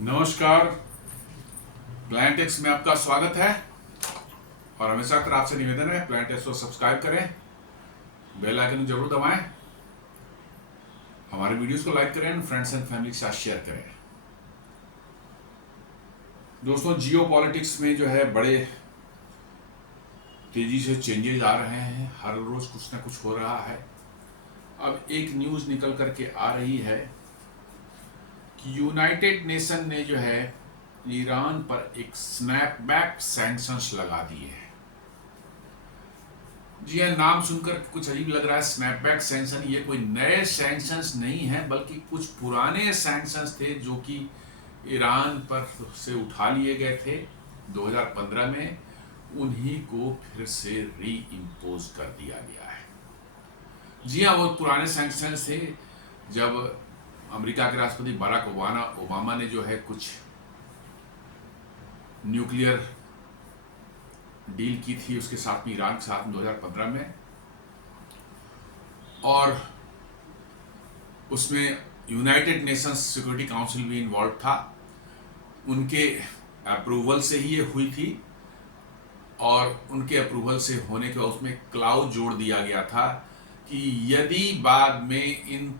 नमस्कार। प्लांटेक्स में आपका स्वागत है और हमेशा तरह आपसे निवेदन है प्लांटेक्स को सब्सक्राइब करें, बेल आइकन जरूर दबाएं, हमारे वीडियोस को लाइक करें, फ्रेंड्स एंड फैमिली के साथ शेयर करें। दोस्तों, जियो पॉलिटिक्स में जो है बड़े तेजी से चेंजेस आ रहे हैं, हर रोज कुछ ना कुछ हो रहा है। अब एक न्यूज निकल करके आ रही है कि यूनाइटेड नेशन ने जो है ईरान पर एक स्नैपबैक सैंक्शंस लगा दिए हैं। जी हाँ, नाम सुनकर कुछ अजीब लग रहा है। स्नैपबैक सैंक्शन, ये कोई नए सैंक्शंस नहीं है, बल्कि कुछ पुराने सैंक्शंस थे जो कि ईरान पर से उठा लिए गए थे 2015 में, उन्हीं को फिर से री इम्पोज कर दिया गया है। जी हाँ, वो पुराने सैंक्शंस थे जब अमेरिका के राष्ट्रपति बराक ओबामा ने जो है कुछ न्यूक्लियर डील की थी उसके साथ में, ईरान के साथ में 2015 में, और उसमें यूनाइटेड नेशंस सिक्योरिटी काउंसिल भी इन्वॉल्व था। उनके अप्रूवल से ही ये हुई थी और उनके अप्रूवल से होने के बाद उसमें क्लाउज जोड़ दिया गया था कि यदि बाद में इन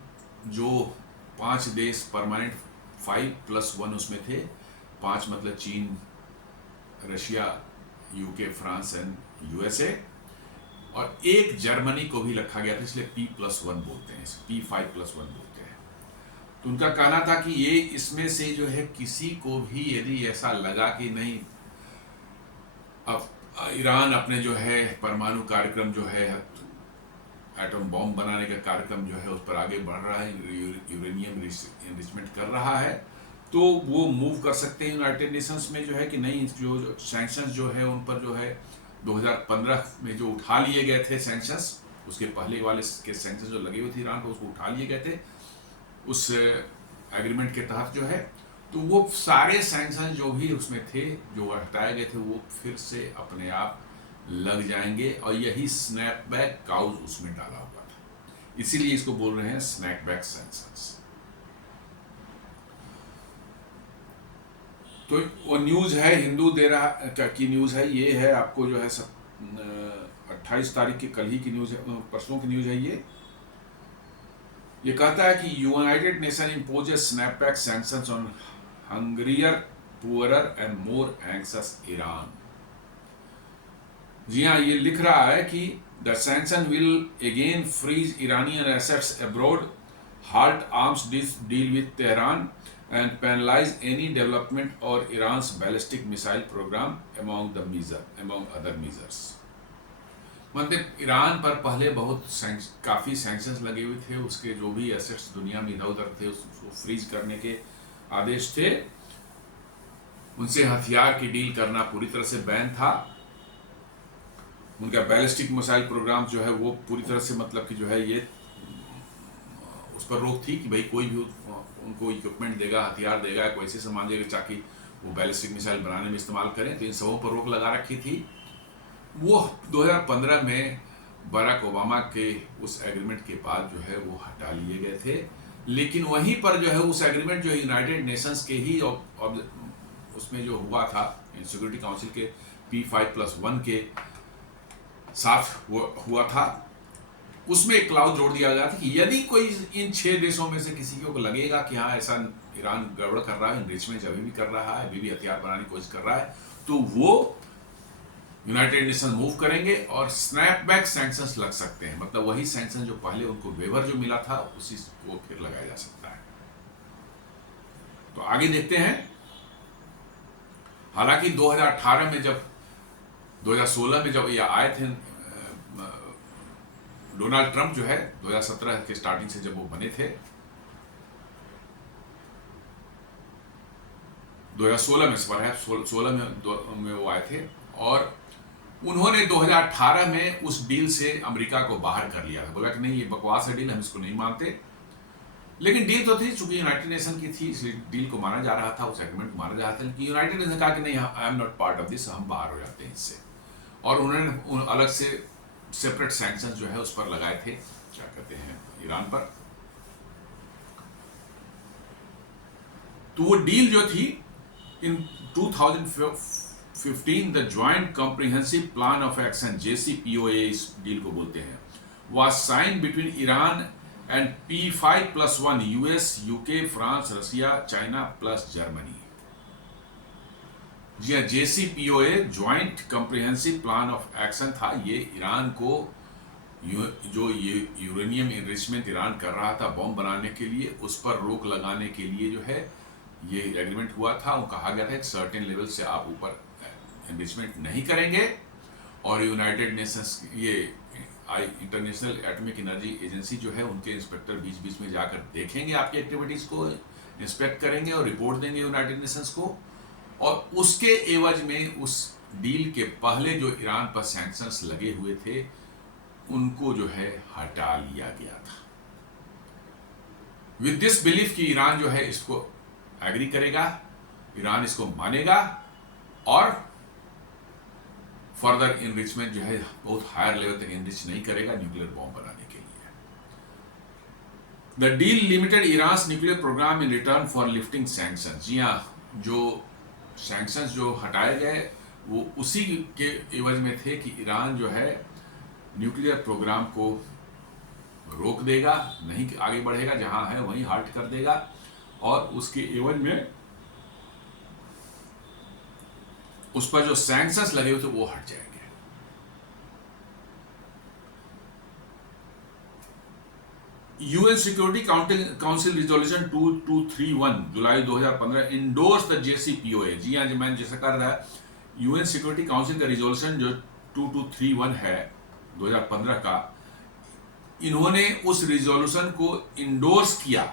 जो 5 देश परमानेंट 5+1 उसमें थे, 5 मतलब चीन, Russia, UK, France and USA, और एक जर्मनी को भी रखा गया था, इसलिए P+1 बोलते हैं, P5+1 बोलते हैं। तो उनका कहना था कि ये इसमें से जो है किसी को भी यदि ऐसा लगा कि नहीं, अब ईरान अपने जो है परमाणु कार्यक्रम जो है, एटम बॉम्ब बनाने का कार्यक्रम जो है उस पर आगे बढ़ रहा है, यूरेनियम एनरिचमेंट कर रहा है, तो वो मूव कर सकते हैं यूनाइटेड नेशंस में जो है कि नहीं, जो सैंक्शंस जो है उन पर जो है 2015 में जो उठा लिए गए थे सैंक्शंस, उसके पहले वाले के सैंक्शंस जो लगे हुए थे ईरान पर, उसको उठा लिए गए थे उस एग्रीमेंट के तहत जो है। तो वो सारे सैंक्शन जो भी उसमें थे, जो हटाए गए थे, वो फिर से अपने आप लग जाएंगे, और यही स्नैपबैक क्लाउज उसमें डाला हुआ था, इसीलिए इसको बोल रहे हैं स्नैपबैक सैंक्शंस। तो वो न्यूज है, हिंदू दे रहा की न्यूज है, ये है आपको जो है सब 28 तारीख की, कल ही की न्यूज है, परसों की न्यूज है ये कहता है कि United Nation imposes snapback sanctions on hungrier, poorer and more anxious Iran. जी हाँ, ये लिख रहा है कि the sanction will again freeze Iranian assets abroad, halt arms deal with Tehran, and penalize any development or Iran's ballistic missile program among other measures। मतलब Iran पर पहले काफ़ी सैंक्शंस लगे हुए थे, उसके जो भी एसेट्स दुनिया में इधर उधर थे उसको फ्रीज करने के आदेश थे, उनसे हथियार की डील करना पूरी तरह से बैन था, उनका बैलिस्टिक मिसाइल प्रोग्राम जो है वो पूरी तरह से मतलब कि जो है ये उस पर रोक थी कि भाई कोई भी उनको इक्विपमेंट देगा, हथियार देगा, कोई ऐसे सामान देगा ताकि वो बैलिस्टिक मिसाइल बनाने में इस्तेमाल करें, तो इन सबों पर रोक लगा रखी थी। वो 2015 में बराक ओबामा के उस एग्रीमेंट के बाद जो है वो हटा लिए गए थे, लेकिन वहीं पर जो है उस एग्रीमेंट जो यूनाइटेड नेशंस के ही उसमें जो हुआ था सिक्योरिटी काउंसिल के P5+1 के साथ हुआ था, उसमें एक क्लाउज जोड़ दिया गया था कि यदि कोई इन 6 देशों में से किसी को लगेगा कि हाँ ऐसा ईरान गड़बड़ कर रहा है, एनरिचमेंट अभी भी कर रहा है, अभी भी हथियार बनाने की कोशिश कर रहा है, तो वो यूनाइटेड नेशन मूव करेंगे और स्नैपबैक सैंक्शंस लग सकते हैं। मतलब वही सैंक्शन जो पहले उनको वेवर जो मिला था उसी को फिर लगाया जा सकता है। तो आगे देखते हैं। हालांकि 2018 में जब 2016 में जब ये आए थे, डोनाल्ड ट्रंप जो है 2017 के स्टार्टिंग से जब वो बने थे, 2016 में 16 में वो आए थे, और उन्होंने 2018 में उस डील से अमेरिका को बाहर कर लिया था, बोला कि नहीं ये बकवास है डील, हम इसको नहीं मानते। लेकिन डील तो थी, चूंकि यूनाइटेड नेशन की थी इसलिए डील को माना जा रहा था, उस एग्रीमेंट को माना जा रहा था, लेकिन यूनाइटेड नेशन कहा कि नहीं, I am not part of this, हम बाहर हो जाते हैं इससे, और उन्होंने अलग से सेपरेट सैंक्शंस जो है उस पर लगाए थे, क्या कहते हैं, ईरान पर। तो वो डील जो थी इन 2015 the joint comprehensive plan of action JCPOA इस डील को बोलते हैं, was signed between Iran and P5+1 US, UK, France, Russia, China plus Germany. जी हाँ, JCPOA joint comprehensive plan of action था। ये ईरान को जो ये यूरेनियम इनरिचमेंट ईरान कर रहा था बॉम्ब बनाने के लिए, उस पर रोक लगाने के लिए जो है ये एग्रीमेंट हुआ था। वो कहा गया था एक सर्टेन लेवल से आप ऊपर इनरिचमेंट नहीं करेंगे, और यूनाइटेड नेशंस ये इंटरनेशनल एटॉमिक एनर्जी एजेंसी जो है उनके इंस्पेक्टर बीच बीच में जाकर देखेंगे, आपकी एक्टिविटीज को इंस्पेक्ट करेंगे और रिपोर्ट देंगे यूनाइटेड नेशंस को। और उसके एवज में उस डील के पहले जो ईरान पर सैंक्शंस लगे हुए थे उनको जो है हटा लिया गया था, विद दिस बिलीफ कि ईरान जो है इसको एग्री करेगा, ईरान इसको मानेगा और फर्दर इनरिचमेंट जो है बहुत हायर लेवल तक इनरिच नहीं करेगा न्यूक्लियर बॉम्ब बनाने के लिए। The deal limited Iran nuclear programme in return for lifting sanctions. जी हाँ, जो सैंक्शंस जो हटाए गए वो उसी के एवज में थे कि ईरान जो है न्यूक्लियर प्रोग्राम को रोक देगा, नहीं आगे बढ़ेगा, जहां है वहीं हाल्ट कर देगा, और उसके एवज में उस पर जो सैंक्शंस लगे हुए थे वो हट जाएंगे। UN security council resolution 2231 July 2015 endorse the JCPOA। जी हाँ, मैंने जैसा कर रहा है, यूएन सिक्योरिटी काउंसिल का रिजोल्यूशन जो 2231 है 2015 का, इन्होंने उस रिजोल्यूशन को इंडोर्स किया।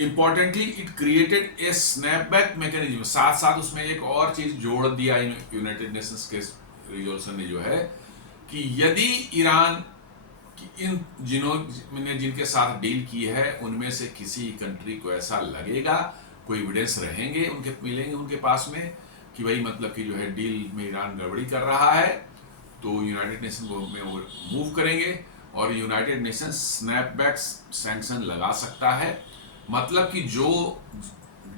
Importantly it created a snapback mechanism. साथ साथ उसमें एक और चीज जोड़ दिया यूनाइटेड नेशंस के रिजोल्यूशन ने, जो है कि यदि ईरान इन जिनके साथ डील की है उनमें से किसी कंट्री को ऐसा लगेगा, कोई एविडेंस रहेंगे मिलेंगे उनके पास में कि भाई मतलब कि जो है डील में ईरान गड़बड़ी कर रहा है, तो यूनाइटेड नेशन में वो मूव करेंगे और यूनाइटेड नेशन स्नैपबैक सैंक्शन लगा सकता है। मतलब कि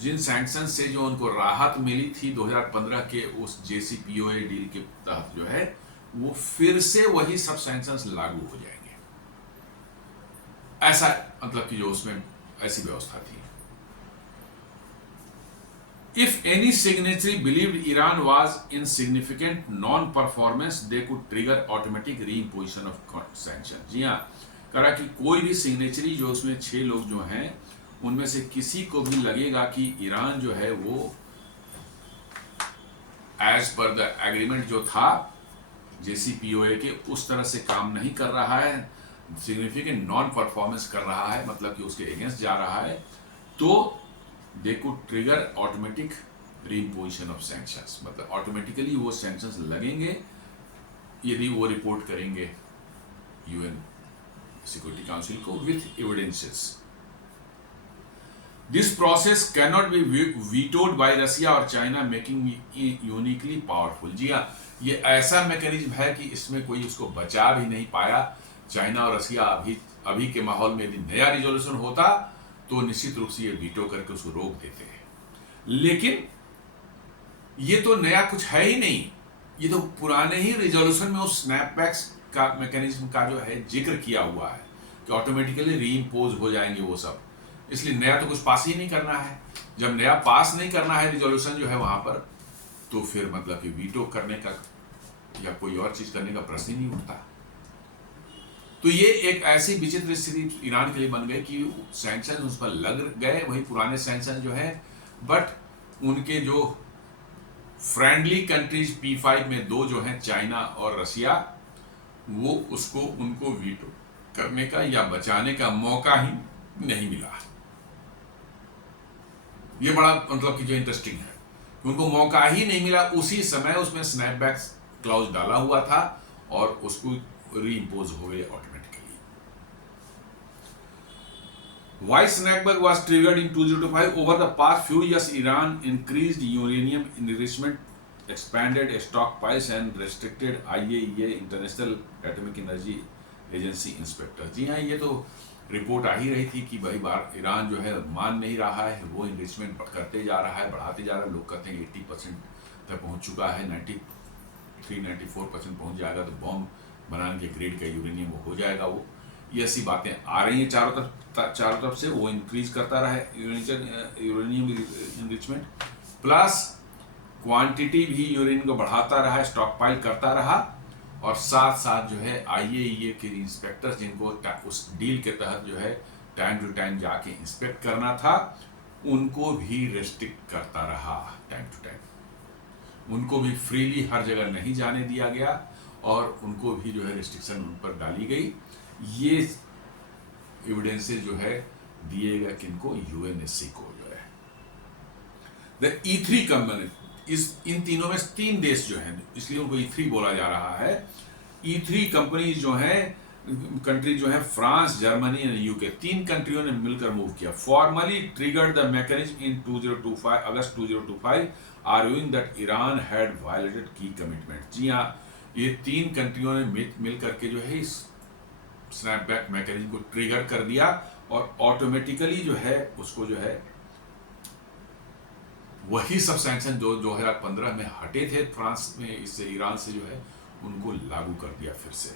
जिन सैंक्शन से जो उनको राहत मिली थी 2015 के उस JCPOA डील के तहत जो है, वो फिर से वही सब सैंक्शंस लागू हो जाएंगे। ऐसा मतलब कि जो उसमें ऐसी व्यवस्था थी। If any signatory believed Iran was insignificant non-performance, they could trigger automatic reimposition of sanction। जी हाँ, करा कि कोई भी सिग्नेचरी जो उसमें 6 लोग जो हैं उनमें से किसी को भी लगेगा कि ईरान जो है वो एज पर द एग्रीमेंट जो था JCPOA के उस तरह से काम नहीं कर रहा है, सिग्निफिकेंट नॉन परफॉर्मेंस कर रहा है, मतलब कि उसके अगेंस्ट जा रहा है, तो they could trigger automatic reimposition of sanctions. मतलब ऑटोमेटिकली वो सैंक्शंस लगेंगे यदि वो रिपोर्ट करेंगे यूएन सिक्योरिटी काउंसिल को with evidences. This process can not be vetoed by Russia और चाइना, मेकिंग यूनिकली पावरफुल। जी हाँ, ये ऐसा मैकेनिज्म है कि इसमें कोई उसको बचा भी नहीं पाया। चाइना और रसिया अभी के माहौल में यदि नया रिजोल्यूशन होता तो निश्चित रूप से ये वीटो करके उसको रोक देते हैं, लेकिन ये तो नया कुछ है ही नहीं, ये तो पुराने ही रिजोल्यूशन में उस स्नैपबैक्स का मैकेनिज्म का जो है जिक्र किया हुआ है कि ऑटोमेटिकली रीइम्पोज हो जाएंगे वो सब। इसलिए नया तो कुछ पास ही नहीं करना है। जब नया पास नहीं करना है रिजोल्यूशन जो है वहां पर, तो फिर मतलब कि वीटो करने का या कोई और चीज करने का प्रश्न ही नहीं उठता। तो ये एक ऐसी विचित्र स्थिति ईरान के लिए बन गई कि सैंक्शन उस पर लग गए, वही पुराने सैंक्शन जो है, बट उनके जो फ्रेंडली कंट्रीज P5 में 2 जो हैं चाइना और रसिया, वो उनको वीटो करने का या बचाने का मौका ही नहीं मिला। ये बड़ा मतलब कि जो इंटरेस्टिंग है, उनको मौका ही नहीं मिला। उसी समय उसमें स्नैपबैक क्लॉज डाला हुआ था और उसको रीइम्पोज हो गए automatically. Why snapback was triggered in 2005? Over the past few years, Iran increased uranium enrichment, expanded stockpiles, and restricted IAEA International Atomic Energy Agency inspector। जी हाँ, ये तो रिपोर्ट आ ही रही थी कि भाई ईरान जो है मान नहीं रहा है, वो इन्वेस्टमेंट करते जा रहा है, बढ़ाते जा रहा है। लोग कहते हैं 80% तक पहुंच चुका है, 93-94% पहुंच जाएगा तो बॉम्ब बनाने के ग्रेड का यूरेनियम वो हो जाएगा। वो ये ऐसी बातें आ रही हैं चारों तरफ से। वो इंक्रीज करता रहा है यूरेनियम इनरिचमेंट, प्लस क्वांटिटी भी यूरेनियम को बढ़ाता रहा, स्टॉक पाइल करता रहा, और साथ साथ जो है IAEA के इंस्पेक्टर्स जिनको उस डील के तहत जो है टाइम टू टाइम जाके इंस्पेक्ट करना था, उनको भी रेस्ट्रिक्ट करता रहा टाइम टू टाइम। उनको भी फ्रीली हर जगह नहीं जाने दिया गया, और उनको भी जो है रिस्ट्रिक्शन उन पर डाली गई। ये एविडेंसेस जो है दिए गए किनको, UNSC को जो है। द E3 कंपनी, इन तीनों में 3 देश जो हैं, इसलिए उनको E3 बोला जा रहा है। E3 कंपनी जो है, कंट्री जो है फ्रांस, जर्मनी और यूके, 3 कंट्रियों ने मिलकर मूव किया। Formally triggered the mechanism in 2025 August 2025, arguing that Iran had violated की कमिटमेंट। जी हाँ, ये 3 कंट्रियों ने मिल करके जो है इस स्नैपबैक मैकेनिज्म को ट्रिगर कर दिया, और ऑटोमेटिकली जो है उसको जो है वही सब सैंक्शन जो 2015 में हटे थे फ्रांस में, इससे ईरान से जो है उनको लागू कर दिया फिर से।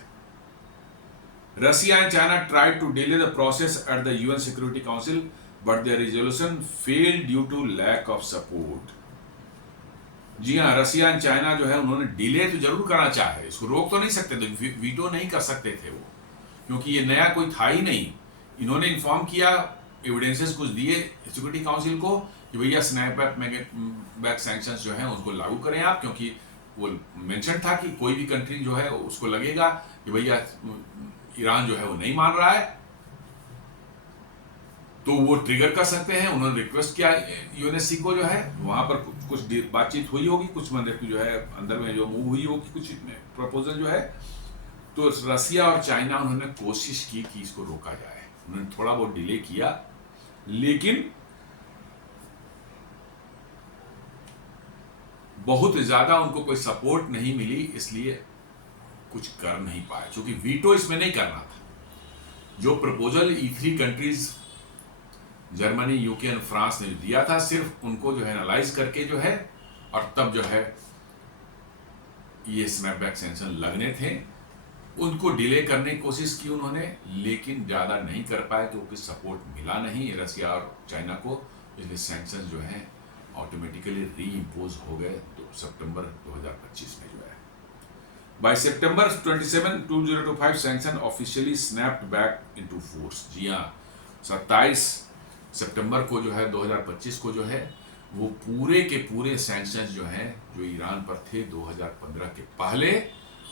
Russia and China tried to delay the process at the UN security council, but the resolution failed due to lack of support. जी हाँ, रसिया एंड चाइना जो है उन्होंने डिले तो जरूर करना चाहे, इसको रोक तो नहीं सकते थे, वीटो नहीं कर सकते थे वो, क्योंकि ये नया कोई था ही नहीं। इन्होंने इन्फॉर्म किया, एविडेंसेस कुछ दिए सिक्योरिटी काउंसिल को कि भैया स्नैपबैक सैंक्शंस जो है उसको लागू करें आप, क्योंकि वो मेंशन था कि कोई भी कंट्री जो है उसको लगेगा कि भैया ईरान जो है वो नहीं मान रहा है तो वो ट्रिगर कर सकते हैं। उन्होंने रिक्वेस्ट किया UNSC को, जो है वहां पर कुछ बातचीत हुई होगी, कुछ मतलब जो है अंदर में जो मूव हुई होगी, कुछ प्रपोजल जो है, तो रसिया और चाइना उन्होंने कोशिश की कि इसको रोका जाए। उन्होंने थोड़ा बहुत डिले किया, लेकिन बहुत ज्यादा उनको कोई सपोर्ट नहीं मिली, इसलिए कुछ कर नहीं पाए, क्योंकि वीटो इसमें नहीं करना था। जो proposal E3 countries Germany, UK और फ्रांस ने दिया था, सिर्फ उनको जो है एनालाइज करके जो है, और तब जो है ये स्नैपबैक सैंक्शन लगने थे, उनको डिले करने की कोशिश की उन्होंने, लेकिन ज़्यादा नहीं कर पाए क्योंकि सपोर्ट मिला नहीं रसिया और चाइना को, इसलिए सैंक्शन जो है ऑटोमेटिकली री इम्पोज हो गए सितंबर 2025 में जो है। बाय सितंबर 27, 2025 sanction officially snapped back into force. जी हाँ, 27 सितंबर को जो है 2025 को जो है वो पूरे के पूरे सैंक्शंस जो हैं जो ईरान पर थे 2015 के पहले,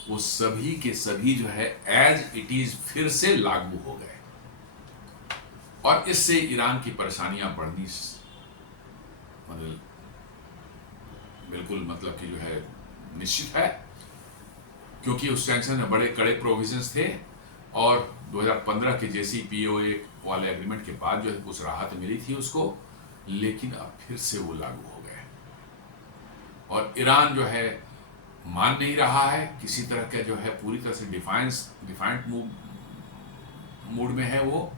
वो सभी के सभी जो है एज इट इज फिर से लागू हो गए, और इससे ईरान की परेशानियां बढ़नी मतलब बिल्कुल मतलब कि जो है निश्चित है, क्योंकि उस सैंक्शन में बड़े कड़े प्रोविजंस थे, और 2015 के JCPOA वाले एग्रीमेंट के बाद जो है कुछ राहत मिली थी उसको, लेकिन अब फिर से वो लागू हो गए, और ईरान जो है मान नहीं रहा है किसी तरह का, जो है पूरी तरह से डिफाइंड मूड में है वो।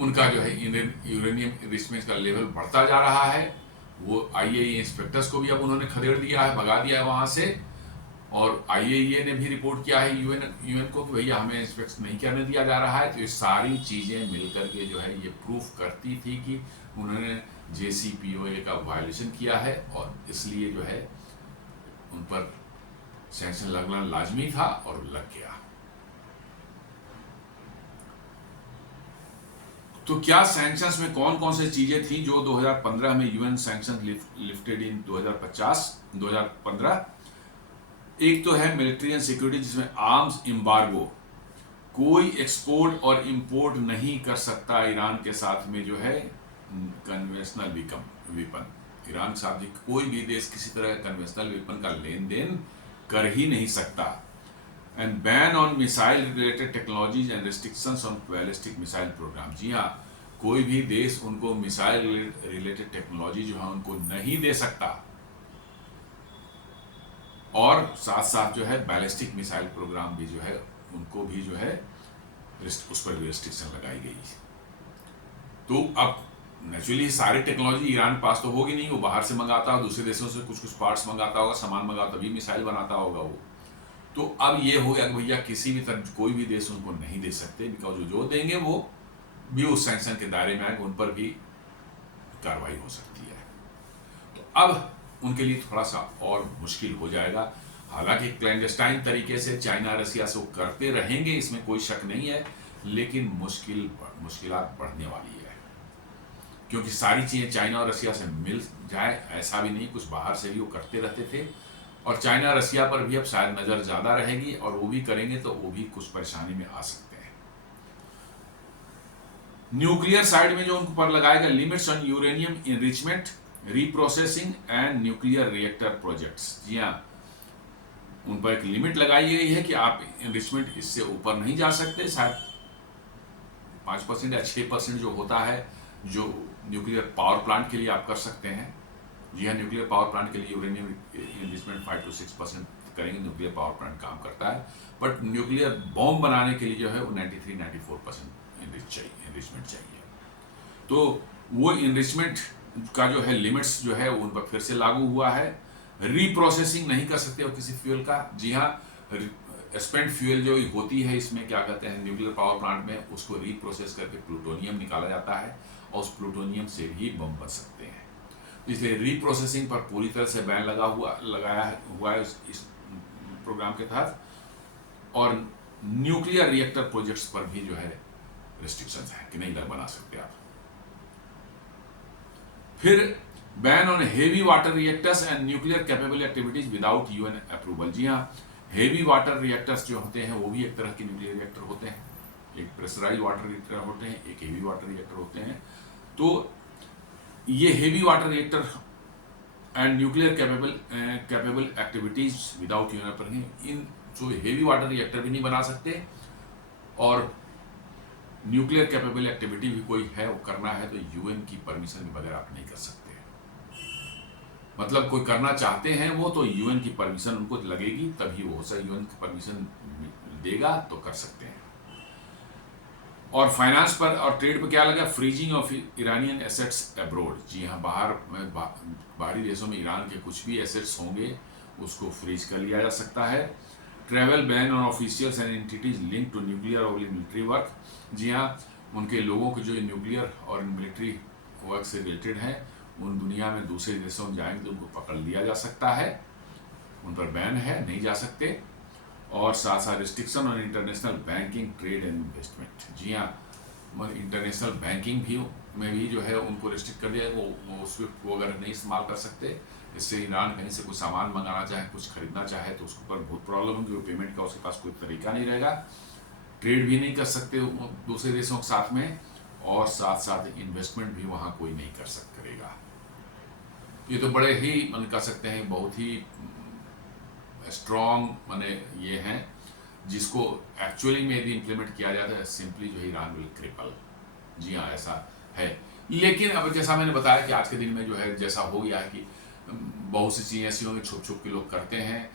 उनका जो है यूरेनियम इनरिचमेंट का लेवल बढ़ता जा रहा है। वो IAEA इंस्पेक्टर्स को भी अब उन्होंने खदेड़ दिया है, भगा दिया है वहां से, और IAEA ने भी रिपोर्ट किया है UN को कि भैया हमें इंस्पेक्शन नहीं करने दिया जा रहा है। तो ये सारी चीज़ें मिलकर के जो है ये प्रूफ करती थी कि उन्होंने JCPOA का वायलेशन किया है, और इसलिए जो है उन पर सैंक्शन लगना लाजमी था, और लग गया। तो क्या सैंक्शंस में कौन कौन से चीजें थी जो 2015 में UN सैंक्शन लिफ्टेड इन 2015? एक तो है मिलिट्री एंड सिक्योरिटी, जिसमें आर्म्स एम्बार्गो, कोई एक्सपोर्ट और इंपोर्ट नहीं कर सकता ईरान के साथ में जो है कन्वेंशनल वेपन। ईरान के साथ कोई भी देश किसी तरह का कन्वेंशनल वेपन का लेन देन कर ही नहीं सकता। And ban on missile related technologies and restrictions on ballistic missile programme. जी हाँ, कोई भी देश उनको मिसाइल रिलेटेड टेक्नोलॉजी जो है उनको नहीं दे सकता, और साथ साथ जो है बैलिस्टिक मिसाइल प्रोग्राम भी जो है उनको भी जो है उस पर भी रिस्ट्रिक्शन लगाई गई। तो अब नेचुरली सारी टेक्नोलॉजी ईरान पास तो होगी नहीं, वो बाहर से मंगाता होगा, दूसरे देशों से कुछ कुछ पार्ट्स मंगाता होगा, सामान मंगाता, तभी मिसाइल बनाता होगा वो। तो अब ये हो गया कि भैया किसी भी तरह कोई भी देश उनको नहीं दे सकते, बिकॉज जो देंगे वो भी उस सैंक्शन के दायरे में आएंगे, उन पर भी कार्रवाई हो सकती है। तो अब उनके लिए थोड़ा सा और मुश्किल हो जाएगा। हालांकि क्लैंडस्टाइन तरीके से चाइना रसिया से वो करते रहेंगे, इसमें कोई शक नहीं है, लेकिन मुश्किलात बढ़ने वाली है, क्योंकि सारी चीज़ें चाइना और रसिया से मिल जाए ऐसा भी नहीं, कुछ बाहर से भी वो करते रहते थे। और चाइना रसिया पर भी अब शायद नज़र ज़्यादा रहेगी, और वो भी करेंगे तो वो भी कुछ परेशानी में आ सकते हैं। न्यूक्लियर साइड में जो उनको पर लगाएगा limits on uranium enrichment, reprocessing and nuclear reactor projects. जी हाँ, उन पर एक लिमिट लगाई गई है कि आप इनरिचमेंट इससे ऊपर नहीं जा सकते, शायद 5% या 6% जो होता है जो न्यूक्लियर पावर प्लांट के लिए आप कर सकते हैं। जी हाँ, न्यूक्लियर पावर प्लांट के लिए यूरेनियम इनरिचमेंट 5 to 6% करेंगे, न्यूक्लियर पावर प्लांट काम करता है। बट न्यूक्लियर बॉम्ब बनाने के लिए जो है वो 93-94% इनरिचमेंट चाहिए। तो वो इनरिचमेंट का जो है लिमिट्स जो है उन पर फिर से लागू हुआ है। रीप्रोसेसिंग नहीं कर सकते हो किसी फ्यूल का। जी हाँ, स्पेंट फ्यूल जो होती है इसमें क्या कहते हैं न्यूक्लियर पावर प्लांट में, उसको रीप्रोसेस करके प्लूटोनियम निकाला जाता है और उस प्लूटोनियम से भी बम बन सकते हैं। इसलिए रीप्रोसेसिंग पर पूरी तरह से बैन लगाया हुआ है इस प्रोग्राम के तहत, और न्यूक्लियर रिएक्टर प्रोजेक्ट्स पर भी जो है रिस्ट्रिक्शंस है कि नहीं बना सकते आप। फिर ban on heavy water reactors and nuclear capable activities without UN approval. जी हाँ, हेवी वाटर रिएक्टर्स जो होते हैं वो भी एक तरह के न्यूक्लियर रिएक्टर होते हैं, एक प्रेशराइज वाटर रिएक्टर होते हैं, एक हेवी वाटर रिएक्टर होते हैं। तो ये heavy water reactor and nuclear capable activities without UN approval, इन जो हेवी वाटर रिएक्टर भी नहीं बना सकते, और न्यूक्लियर कैपेबल एक्टिविटी भी कोई है वो करना है तो यूएन की परमिशन के बगैर आप नहीं कर सकते। मतलब कोई करना चाहते हैं वो तो यूएन की परमिशन उनको लगेगी, तभी वो सही यूएन की परमिशन देगा तो कर सकते हैं। और फाइनेंस पर और ट्रेड पर क्या लगा, freezing of Iranian assets abroad. जी हाँ, बाहरी देशों में ईरान के कुछ भी एसेट्स होंगे उसको फ्रीज कर लिया जा सकता है। Travel ban on officials and entities link to nuclear और मिलिट्री वर्क। जी हाँ, उनके लोगों के जो न्यूक्लियर और मिलिट्री वर्क से रिलेटेड हैं, उन दुनिया में दूसरे देशों में जाएंगे तो उनको पकड़ लिया जा सकता है, उन पर बैन है, नहीं जा सकते। और साथ साथ restriction on international banking, trade and investment. जी हाँ, इंटरनेशनल बैंकिंग भी में भी जो है उनको रिस्ट्रिक्ट कर दिया है, वो स्विफ्ट को अगर नहीं इस्तेमाल कर सकते। इससे ईरान कहीं से कुछ सामान मंगाना चाहे, कुछ खरीदना चाहे तो उसके ऊपर बहुत प्रॉब्लम होगी, वो पेमेंट का उसके पास कोई तरीका नहीं रहेगा। ट्रेड भी नहीं कर सकते दूसरे देशों के साथ में, और साथ साथ इन्वेस्टमेंट भी वहाँ कोई नहीं करेगा। ये तो बड़े ही मन कह सकते हैं बहुत ही स्ट्रॉन्ग माने ये हैं, जिसको एक्चुअली में यदि इम्प्लीमेंट किया जाता है सिंपली जो है ईरान विल क्रिपल। जी हाँ, ऐसा है। लेकिन अब जैसा मैंने बताया कि आज के दिन में जो है जैसा हो गया है कि बहुत सी चीज़ें ऐसी होंगी छुप छुप के लोग करते हैं,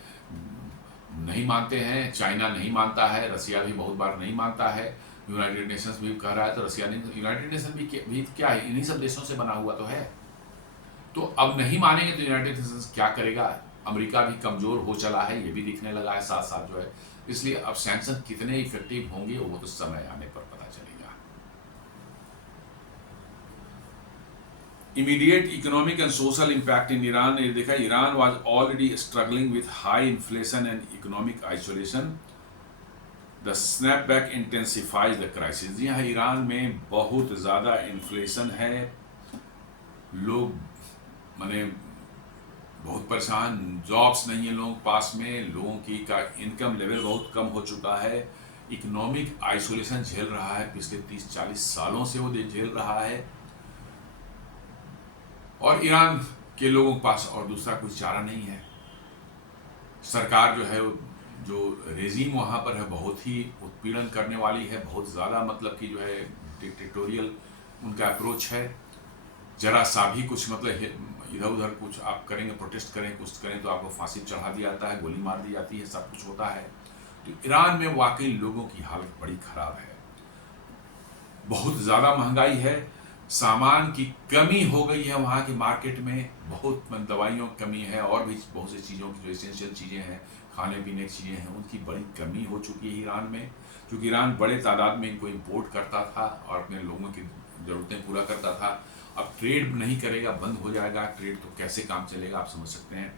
नहीं मानते हैं। चाइना नहीं मानता है, रसिया भी बहुत बार नहीं मानता है, यूनाइटेड नेशंस भी कह रहा है तो रसिया नहीं। यूनाइटेड नेशन भी क्या है, इन्हीं सब देशों से बना हुआ तो है। तो अब नहीं मानेंगे तो यूनाइटेड नेशंस क्या करेगा। अमेरिका भी कमज़ोर हो चला है, ये भी दिखने लगा है साथ साथ जो है। इसलिए अब सैंक्शन कितने इफेक्टिव होंगे वो तो समय आने पर पता चलेगा। Immediate economic and social impact in Iran. ने देखा Iran was already struggling with high inflation and economic isolation, the snapback intensifies the crisis. जी हाँ, ईरान में बहुत ज़्यादा इन्फ्लेशन है, लोग माने बहुत परेशान, जॉब्स नहीं है लोगों के पास में, लोगों की का इनकम लेवल बहुत कम हो चुका है, इकोनॉमिक आइसोलेशन झेल रहा है, पिछले 30-40 सालों से वो झेल रहा है। और ईरान के लोगों के पास और दूसरा कुछ चारा नहीं है। सरकार जो है जो रेजीम वहाँ पर है बहुत ही उत्पीड़न करने वाली है, बहुत ज़्यादा मतलब कि जो है डिक्टेटोरियल उनका अप्रोच है। जरा सा भी कुछ मतलब इधर उधर कुछ आप करेंगे, प्रोटेस्ट करें, कुछ करें तो आपको फांसी चढ़ा दिया जाता है, गोली मार दी जाती है, सब कुछ होता है। तो ईरान में वाकई लोगों की हालत बड़ी ख़राब है। बहुत ज़्यादा महंगाई है, सामान की कमी हो गई है वहाँ की मार्केट में, बहुत दवाइयों की कमी है और भी बहुत सी चीज़ों की जो एसेंशियल चीज़ें हैं, खाने पीने की चीज़ें हैं, उनकी बड़ी कमी हो चुकी है ईरान में। क्योंकि ईरान बड़े तादाद में इनको इम्पोर्ट करता था और अपने लोगों की ज़रूरतें पूरा करता था। अब ट्रेड नहीं करेगा, बंद हो जाएगा ट्रेड, तो कैसे काम चलेगा, आप समझ सकते हैं।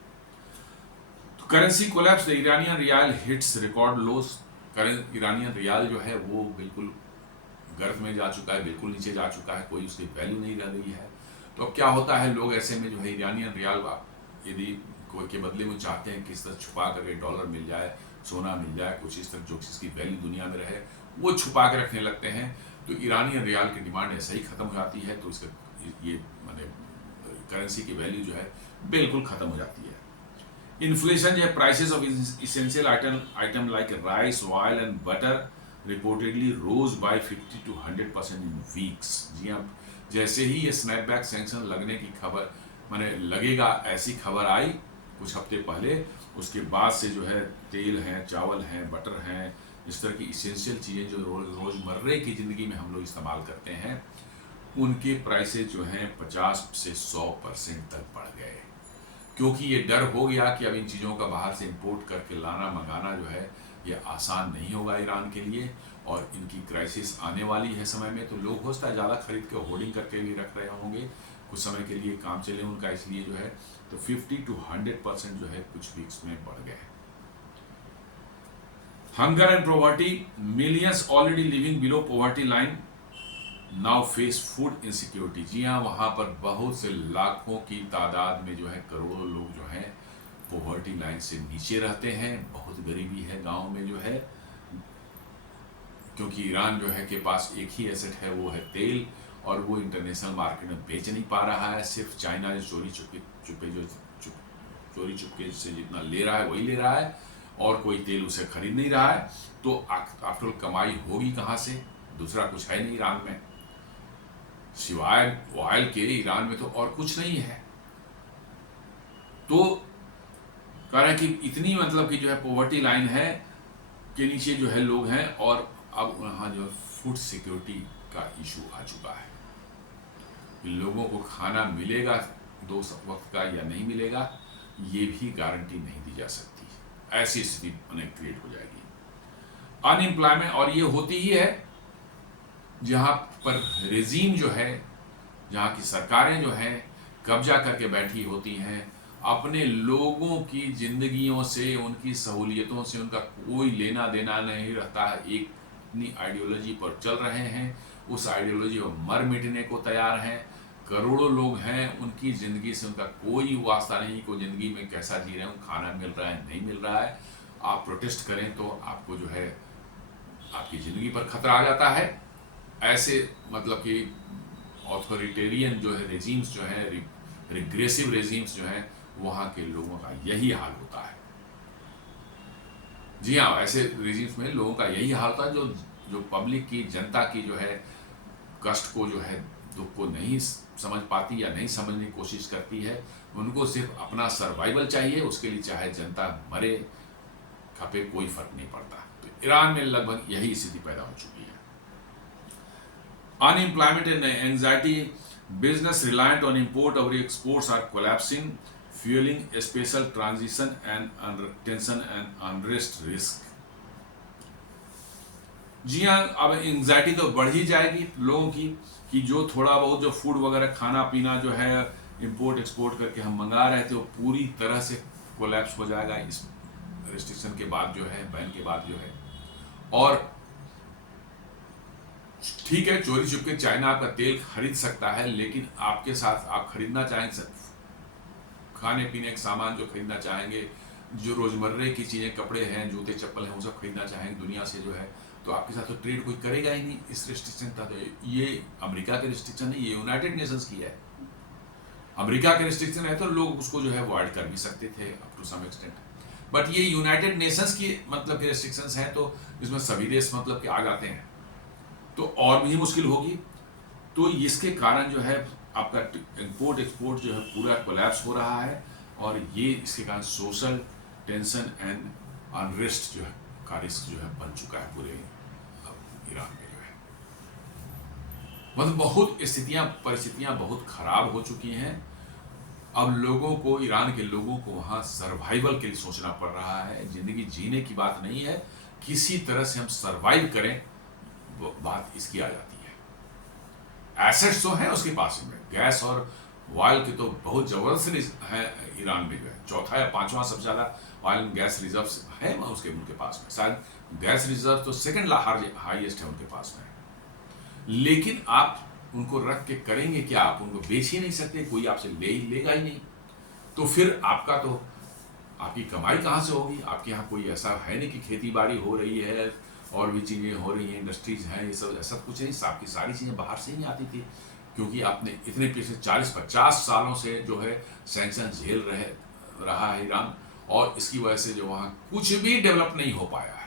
तो currency collapse, the Iranian rial hits record lows. Iranian rial जो है वो बिल्कुल गर्त में जा चुका है, बिल्कुल नीचे जा चुका है, कोई उसकी वैल्यू नहीं रह गई है। तो अब क्या होता है, लोग ऐसे में जो है ईरानियन रियाल यदि कोई के बदले में चाहते हैं कि इस तरह छुपा करके डॉलर मिल जाए, सोना मिल जाए, कुछ इस तरह जो जिसकी वैल्यू दुनिया में रहे, वो छुपा के रखने लगते हैं। तो ईरानियन रियाल की डिमांड ऐसे ही खत्म हो जाती है, तो इसका ये माने करेंसी की वैल्यू जो है बिल्कुल खत्म हो जाती है। इन्फ्लेशन जो है, prices of essential item like rice, oil and butter reportedly rose by 50 to 100% in weeks. जी हाँ, जैसे ही ये स्नैपबैक सैंक्शन लगने की खबर माने लगेगा, ऐसी खबर आई कुछ हफ्ते पहले, उसके बाद से जो है तेल हैं, चावल हैं, बटर हैं, इस तरह की इसेंशियल चीज़ें जो रोज़मर्रे की ज़िंदगी में हम लोग इस्तेमाल करते हैं, उनके प्राइसेस जो हैं 50 से 100% तक बढ़ गए। क्योंकि ये डर हो गया कि अब इन चीज़ों का बाहर से इंपोर्ट करके लाना मंगाना जो है ये आसान नहीं होगा ईरान के लिए, और इनकी क्राइसिस आने वाली है समय में। तो लोग हो सकता है ज़्यादा खरीद के होल्डिंग करके भी रख रहे होंगे, कुछ समय के लिए काम चले उनका, इसलिए जो है तो 50 to 100% जो है कुछ वीक्स में बढ़ गए। Hunger and poverty, millions already living below poverty line now face food insecurity. जी हाँ, वहाँ पर बहुत से लाखों की तादाद में जो है करोड़ों लोग जो हैं पॉवर्टी लाइन से नीचे रहते हैं, बहुत गरीबी है गांव में जो है। क्योंकि ईरान जो है के पास एक ही एसेट है, वो है तेल, और वो इंटरनेशनल मार्केट में बेच नहीं पा रहा है। सिर्फ चाइना जो चोरी चुपके से जितना ले रहा है वही ले रहा है, और कोई तेल उसे खरीद नहीं रहा है। तो आफ्टर कमाई होगी कहाँ से, दूसरा कुछ है नहीं ईरान में, सिवाय ऑयल के ईरान में तो और कुछ नहीं है। तो कह रहे हैं कि इतनी मतलब कि जो है पॉवर्टी लाइन है के नीचे जो है लोग हैं, और अब वहाँ जो फूड सिक्योरिटी का इशू आ चुका है। लोगों को खाना मिलेगा 2 वक्त का या नहीं मिलेगा, ये भी गारंटी नहीं दी जा सकती। ऐसी स्थिति उन्हें क्रिएट हो जाएगी। अनएम्प्लॉयमेंट, और ये होती ही है जहाँ पर रेजीम जो है, जहाँ की सरकारें जो हैं कब्जा करके बैठी होती हैं, अपने लोगों की जिंदगियों से, उनकी सहूलियतों से उनका कोई लेना देना नहीं रहता है। एक अपनी आइडियोलॉजी पर चल रहे हैं, उस आइडियोलॉजी पर मर मिटने को तैयार हैं। करोड़ों लोग हैं, उनकी ज़िंदगी से उनका कोई वास्ता नहीं, को ज़िंदगी में कैसा जी रहे हैं, खाना मिल रहा है नहीं मिल रहा है। आप प्रोटेस्ट करें तो आपको जो है आपकी ज़िंदगी पर खतरा आ जाता है। ऐसे मतलब कि ऑथोरिटेरियन जो है रेजीम्स जो है, रिग्रेसिव रेजीम्स जो हैं, वहाँ के लोगों का यही हाल होता है। जी हाँ, ऐसे रेजीम्स में लोगों का यही हाल होता है, जो पब्लिक की, जनता की जो है कष्ट को, जो है दुख को नहीं समझ पाती या नहीं समझने की कोशिश करती है। उनको सिर्फ अपना सर्वाइवल चाहिए, उसके लिए चाहे जनता मरे खपे कोई फर्क नहीं पड़ता। तो ईरान में लगभग यही स्थिति पैदा हो चुकी है। Unemployment and anxiety, business reliant on import or exports are collapsing, fueling a special transition and tension and unrest risk। जी हाँ, अब एंजाइटी तो बढ़ ही जाएगी लोगों की, कि जो थोड़ा बहुत जो फूड वगैरह खाना पीना जो है इंपोर्ट एक्सपोर्ट करके हम मंगा रहे थे, वो पूरी तरह से कोलैप्स हो जाएगा इस रेस्ट्रिक्शन के बाद जो है, बैन के बाद जो है। और ठीक है, चोरी छुपके चाइना आपका तेल खरीद सकता है, लेकिन आपके साथ आप खरीदना चाहेंगे खाने पीने का सामान, जो खरीदना चाहेंगे, जो रोजमर्रे की चीज़ें, कपड़े हैं, जूते चप्पल हैं, वो सब खरीदना चाहेंगे दुनिया से जो है, तो आपके साथ तो ट्रेड कोई करेगा ही नहीं। इस रिस्ट्रिक्शन था, तो ये अमेरिका के रिस्ट्रिक्शन नहीं, ये यूनाइटेड नेशंस की है। अमेरिका के रिस्ट्रिक्शन है तो लोग उसको जो है अवॉइड कर भी सकते थे up to some extent, but ये यूनाइटेड नेशंस की मतलब के रिस्ट्रिक्शंस हैं, तो इसमें सभी देश मतलब के आ जाते हैं, तो और भी मुश्किल होगी। तो इसके कारण जो है आपका इंपोर्ट एक्सपोर्ट जो है पूरा कोलैप्स हो रहा है, और ये इसके कारण सोशल टेंशन एंड अनरेस्ट जो है का रिस्क जो है बन चुका है पूरे ईरान में जो है। मतलब बहुत परिस्थितियां बहुत खराब हो चुकी हैं। अब लोगों को, ईरान के लोगों को वहाँ सर्वाइवल के लिए सोचना पड़ रहा है। ज़िंदगी जीने की बात नहीं है, किसी तरह से हम सर्वाइव करें, बात इसकी आ जाती है। एसेट्स तो हैं उसके पास में, गैस और ऑयल के तो बहुत ज़बरदस्त है ईरान में, जो है चौथा या पांचवा सबसे ज़्यादा ऑयल एंड गैस रिजर्व है उनके पास में। शायद गैस रिजर्व तो सेकंड हाईएस्ट है उनके पास में। लेकिन आप उनको रख के करेंगे क्या? आप उनको बेच ही नहीं सकते, कोई आपसे लेगा ही नहीं। तो फिर आपकी कमाई कहाँ से होगी? आपके यहाँ कोई ऐसा है नहीं कि खेती बाड़ी हो रही है और भी चीज़ें हो रही हैं, इंडस्ट्रीज हैं, ये सब ऐसा कुछ नहीं। आपकी सारी चीज़ें बाहर से ही आती थी, क्योंकि आपने इतने पिछले 40-50 सालों से जो है सैंक्शन झेल रहा है ईरान, और इसकी वजह से जो वहाँ कुछ भी डेवलप नहीं हो पाया है।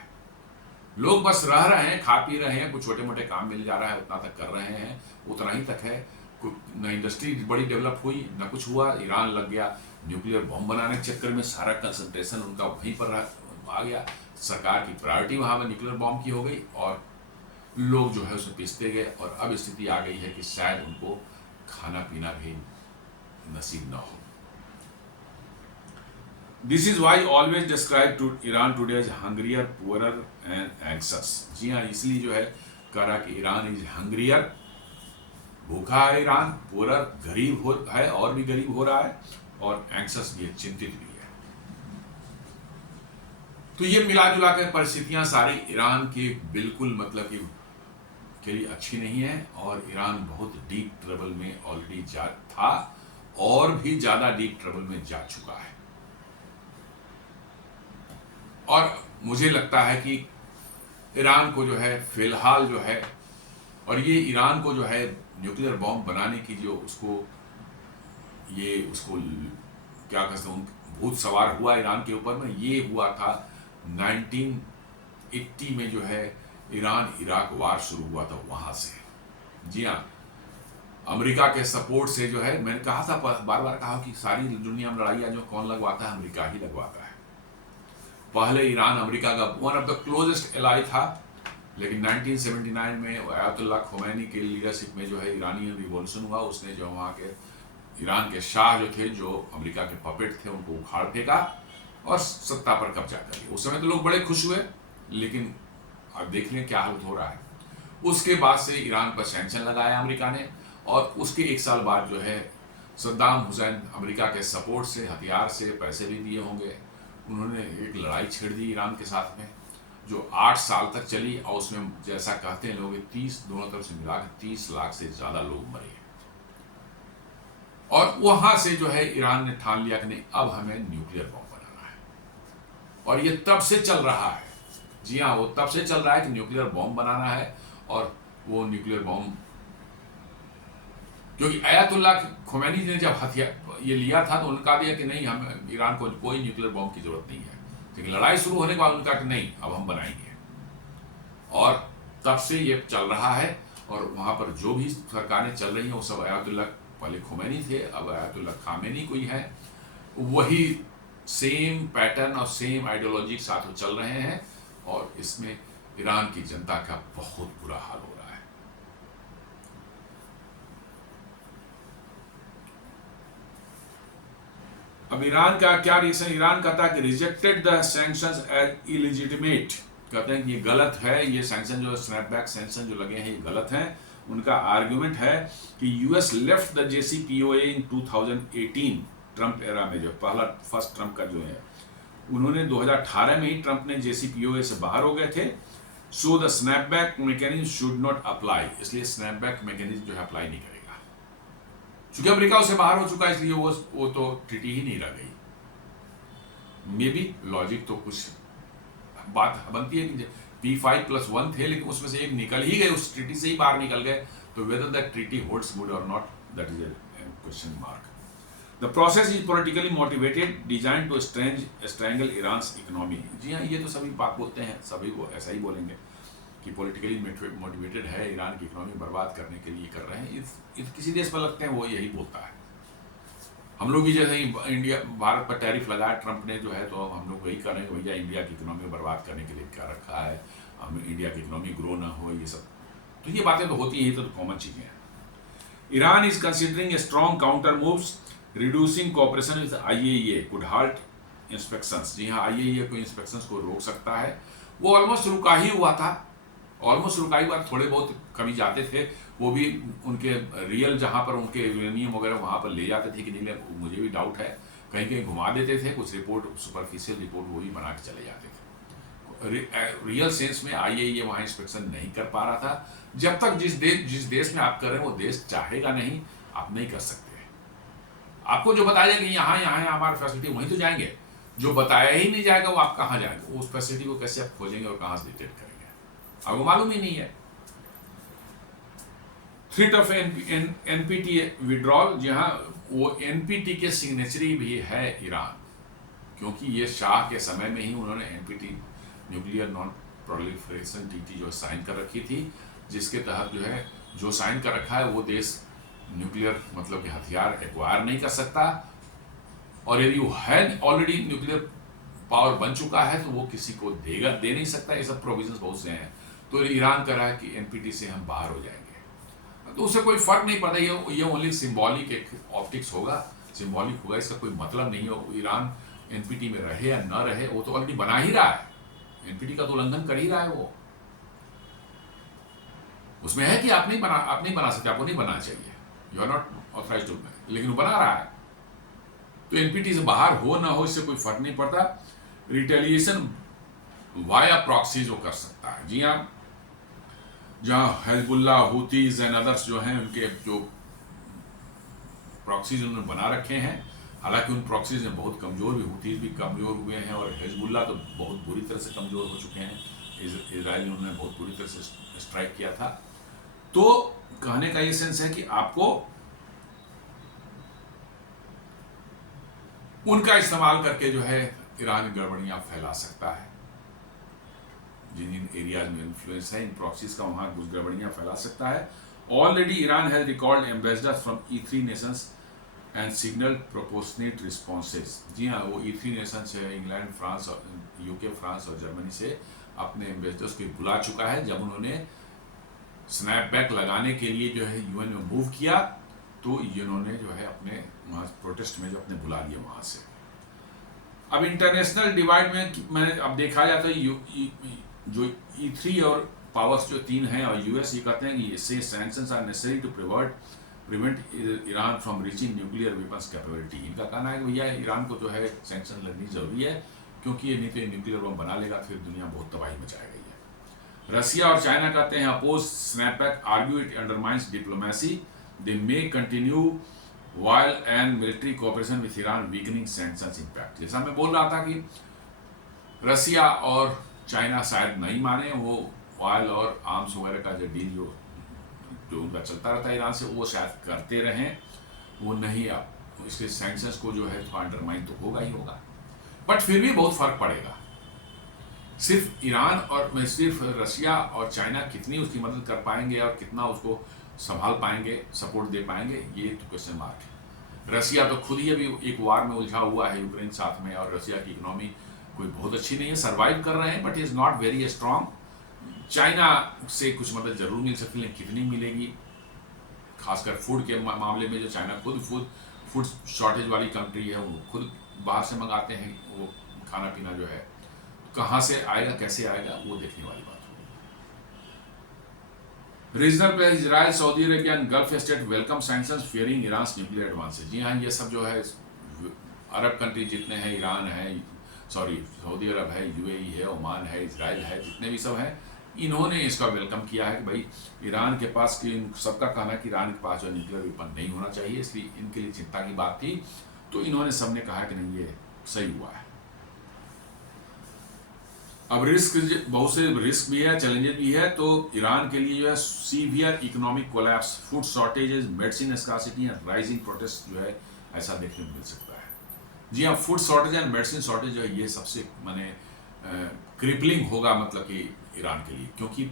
लोग बस रह रहे हैं, खा पी रहे हैं, कुछ छोटे मोटे काम मिल जा रहा है, उतना तक कर रहे हैं, उतना ही तक है। न इंडस्ट्री बड़ी डेवलप हुई, न कुछ हुआ। ईरान लग गया न्यूक्लियर बॉम्ब बनाने के चक्कर में, सारा कंसंट्रेशन उनका वहीं पर आ गया। सरकार की प्रायोरिटी वहाँ पर न्यूक्लियर बॉम्ब की हो गई, और लोग जो है उसे पिसते गए, और अब स्थिति आ गई है कि शायद उनको खाना पीना भी नसीब ना हो। This is why always describe to Iran today as hungrier, poorer and anxious। जी हाँ, इसलिए जो है कह रहा कि ईरान इज हंग्रियर, भूखा है ईरान, पूरर गरीब है और भी गरीब हो रहा है, और एंक्सस भी है, चिंतित भी है। तो ये मिला जुला कर परिस्थितियां सारी ईरान की बिल्कुल मतलब कि के लिए अच्छी नहीं है, और ईरान बहुत डीप ट्रबल में ऑलरेडी था, और भी ज्यादा डीप ट्रबल में जा चुका है। और मुझे लगता है कि ईरान को जो है फिलहाल जो है, और ये ईरान को जो है न्यूक्लियर बॉम्ब बनाने की जो उसको क्या कहते हैं, भूत सवार हुआ ईरान के ऊपर में, ये हुआ था 1980 में जो है ईरान इराक वार शुरू हुआ था वहां से। जी हाँ, अमेरिका के सपोर्ट से जो है, मैंने कहा था, बार बार कहा कि सारी दुनिया में लड़ाइयाँ जो कौन लगवाता है? अमेरिका ही लगवाता है। पहले ईरान अमेरिका का one of the closest ally था, लेकिन 1979 में अयातुल्लाह खोमैनी के लीडरशिप में जो है ईरानियन रिवॉल्यूशन हुआ। उसने जो वहाँ के ईरान के शाह जो थे, जो अमेरिका के पपेट थे, उनको उखाड़ फेंका और सत्ता पर कब्जा कर लिया। उस समय तो लोग बड़े खुश हुए, लेकिन अब देख लें क्या हालत हो रहा है। उसके बाद से ईरान पर सैंक्शन लगाया अमेरिका ने, और उसके 1 साल बाद जो है सद्दाम हुसैन अमेरिका के सपोर्ट से, हथियार से, पैसे भी दिए होंगे, उन्होंने एक लड़ाई छेड़ दी ईरान के साथ में, जो 8 साल तक चली, और उसमें जैसा कहते हैं लोग 30 दोनों तरफ से मिलाकर 30 लाख से ज्यादा लोग मरे। और वहां से जो है ईरान ने ठान लिया कि नहीं, अब हमें न्यूक्लियर बॉम्ब बनाना है, और ये तब से चल रहा है। जी हाँ, वो तब से चल रहा है कि न्यूक्लियर बॉम्ब बनाना है, और वो न्यूक्लियर बॉम्ब, क्योंकि अयातुल्लाह खोमैनी ने जब हथियार ये लिया था तो उन्होंने कहा दिया कि नहीं, हम ईरान को कोई न्यूक्लियर बॉम्ब की जरूरत नहीं है। लेकिन लड़ाई शुरू होने के बाद उनका कि नहीं, अब हम बनाएंगे, और तब से ये चल रहा है। और वहाँ पर जो भी सरकारें चल रही हैं वो सब अयातुल्लाह, पहले खोमैनी थे, अब अयातुल्लाह खामेनी कोई है, वही सेम पैटर्न और सेम आइडियोलॉजी के साथ वो चल रहे हैं, और इसमें ईरान की जनता का बहुत बुरा हाल हो रहा है। अब ईरान का क्या रिएक्शन? ईरान कहता है कि rejected the sanctions as illegitimate, कहते हैं कि ये गलत है, ये सैंक्शन जो स्नैपबैक सैंक्शन जो लगे हैं ये गलत हैं। उनका आर्गुमेंट है कि US left the JCPOA in 2018, Trump era में, जो फर्स्ट ट्रंप का जो है, उन्होंने 2018 में ही ट्रंप ने JCPOA से बाहर हो गए थे। So the snapback mechanism should not apply, इसलिए स्नैपबैक मैकेनिज्म जो है अप्लाई नहीं करेगा। चूंकि अमेरिका उससे बाहर हो चुका है, इसलिए वो तो ट्रीटी ही नहीं रह गई। मे बी लॉजिक तो कुछ बात बनती है कि P5+1 थे, लेकिन उसमें से एक निकल ही गए, उस ट्रीटी से ही बाहर निकल गए, तो whether that treaty holds good और not, that is a question mark. The process is politically motivated, design to strangle Iran's economy. जी हाँ, ये तो सभी बात बोलते हैं, सभी वो ऐसा ही बोलेंगे कि पॉलिटिकली मोटिवेटेड है, ईरान की इकोनॉमी बर्बाद करने के लिए कर रहे हैं। किसी देश पर लगते हैं वो यही बोलता है। हम लोग भी जैसे ही इंडिया भारत पर टैरिफ लगाया ट्रंप ने जो है, तो हम लोग वही कर रहे हैं कि भैया इंडिया की इकोनॉमी बर्बाद करने के लिए क्या रखा है, हम इंडिया की इकोनॉमी ग्रो ना हो, ये सब। तो ये बातें तो होती हैं, ये तो कॉमन चीज़ें हैं। Iran is considering strong counter moves, reducing cooperation with IAEA could halt inspections. जी हाँ, आईएईए को इंस्पेक्शंस को रोक सकता है। वो ऑलमोस्ट रुका ही हुआ था, ऑलमोस्ट रुका ही हुआ। थोड़े बहुत कभी जाते थे, वो भी उनके रियल जहाँ पर उनके यूरेनियम वगैरह वहाँ पर ले जाते थे कि नहीं, मुझे भी डाउट है, कहीं कहीं घुमा देते थे, कुछ रिपोर्ट सुपरफिशियल रिपोर्ट वही बना के चले जाते थे। रियल सेंस में आईएईए वहाँ इंस्पेक्शन नहीं कर पा रहा था। जब तक जिस देश में आप कर रहे हैं वो देश चाहेगा नहीं, आप नहीं कर सकते। आपको जो बताया कि यहाँ यहाँ है हमारी फैसिलिटी, वहीं तो जाएंगे। जो बताया ही नहीं जाएगा वो आप कहाँ जाएंगे, उस फैसिलिटी को कैसे आप खोजेंगे और कहाँ से डिटेक्ट करेंगे, आपको मालूम ही नहीं है। थ्रेट ऑफ एनपीटी विड्रॉल, जहाँ वो एनपीटी के सिग्नेचरी भी है ईरान, क्योंकि ये शाह के समय में ही उन्होंने NPT nuclear non proliferation treaty जो साइन कर रखी थी, जिसके तहत जो है जो साइन कर रखा है वो देश न्यूक्लियर मतलब कि हथियार एक्वायर नहीं कर सकता, और यदि वो है ऑलरेडी न्यूक्लियर पावर बन चुका है तो वो किसी को दे नहीं सकता। ये सब प्रोविजंस बहुत से हैं। तो ईरान कह रहा है कि एनपीटी से हम बाहर हो जाएंगे, तो उससे कोई फर्क नहीं पड़ता। ये ओनली सिंबॉलिक एक ऑप्टिक्स होगा, सिंबॉलिक होगा, इसका कोई मतलब नहीं है। ईरान एनपीटी में रहे या न रहे, वो तो ऑलरेडी बना ही रहा है, एनपीटी का तो उल्लंघन कर ही रहा है। वो उसमें है कि आप नहीं बना सकते, आपको नहीं बनाना चाहिए, you are not authorised to, लेकिन वो बना रहा है। तो एनपीटी से बाहर हो ना हो इससे कोई फर्क नहीं पड़ता। रिटेलिएशन वाया प्रॉक्सीज वो कर सकता है। जी हाँ, जहाँ हिजबुल्लाह, हुतीज एंड अदर्स जो हैं, उनके जो प्रॉक्सीज उन्होंने बना रखे हैं, हालांकि उन प्रॉक्सीज में बहुत कमज़ोर भी, हुतीज भी कमज़ोर हुए हैं, और हिजबुल्लाह तो बहुत बुरी तरह से कमज़ोर हो चुके हैं। इजराइल ने उन्हें बहुत बुरी तरह से स्ट्राइक किया था। तो कहने का ये सेंस है कि आपको उनका इस्तेमाल करके जो है ईरान गड़बड़ियां फैला सकता है। जिन जिन एरियाज में इन्फ्लुएंस है इन प्रॉक्सीज का, वहां कुछ गड़बड़ियां फैला सकता है। Already Iran has recalled ambassadors from E3 nations and signal proportionate responses. जी हाँ, वो E3 नेशंस है, इंग्लैंड, फ्रांस और यूके, फ्रांस और जर्मनी से अपने एम्बेसडर्स को बुला चुका है। जब उन्होंने स्नैपबैक लगाने के लिए जो है यूएन में मूव किया, तो इन्होंने जो है अपने वहाँ प्रोटेस्ट में जो अपने बुला लिया वहाँ से। अब इंटरनेशनल डिवाइड में मैंने अब देखा जाता है जो E3 और पावर्स जो 3 हैं और यूएस, ये कहते हैं कि इससे sanctions are necessary to prevent Iran from reaching nuclear weapons capability. इनका कहना है कि भैया ईरान को जो है सैंक्शन लगनी जरूरी है, क्योंकि ये नहीं तो न्यूक्लियर बम बना लेगा, फिर दुनिया बहुत तबाही मचाएगा। रसिया और चाइना कहते हैं oppose snapback, argue it undermines diplomacy, they may continue while and military cooperation with Iran weakening sanctions impact. जैसा मैं बोल रहा था कि रसिया और चाइना शायद नहीं माने, वो ऑयल और आर्म्स वगैरह का जो डील जो उनका चलता रहता है ईरान से, वो शायद करते रहें, वो नहीं। अब इसके सैंक्शंस को जो है थोड़ा अंडरमाइन तो होगा ही होगा, बट फिर भी बहुत फर्क पड़ेगा। सिर्फ ईरान और सिर्फ रसिया और चाइना कितनी उसकी मदद कर पाएंगे और कितना उसको संभाल पाएंगे, सपोर्ट दे पाएंगे, ये तो क्वेश्चन मार्क है। रसिया तो खुद ही अभी एक वार में उलझा हुआ है यूक्रेन साथ में, और रसिया की इकोनॉमी कोई बहुत अच्छी नहीं है, सर्वाइव कर रहे हैं but is not very strong. China से कुछ मदद जरूर मिल सकती है, लेकिन कितनी मिलेगी, खासकर फूड के मामले में जो चाइना खुद फूड शॉर्टेज वाली कंट्री है, वो खुद बाहर से मंगाते हैं वो खाना पीना जो है, कहाँ से आएगा कैसे आएगा वो देखने वाली बात होगी। Regional player Israel, Saudi Arabia and gulf state welcome sanctions fearing Iran nuclear advances. जी हाँ, ये सब जो है अरब कंट्री जितने हैं, ईरान है, सऊदी अरब है, यूएई है, ओमान है, इजराइल है, जितने भी सब हैं, इन्होंने इसका वेलकम किया है कि भाई ईरान के पास, सबका कहना है कि ईरान के पास जो न्यूक्लियर वेपन नहीं होना चाहिए, इसलिए इनके लिए चिंता की बात थी। तो इन्होंने सबने कहा कि नहीं, ये सही हुआ है। अब रिस्क, बहुत से रिस्क भी है, चैलेंजेस भी है। तो ईरान के लिए जो है severe economic collapse, food shortages, medicine scarcity and rising protest जो है ऐसा देखने को मिल सकता है। जी हाँ, food shortage and medicine shortage जो है ये सबसे माने क्रिपलिंग होगा, मतलब कि ईरान के लिए, क्योंकि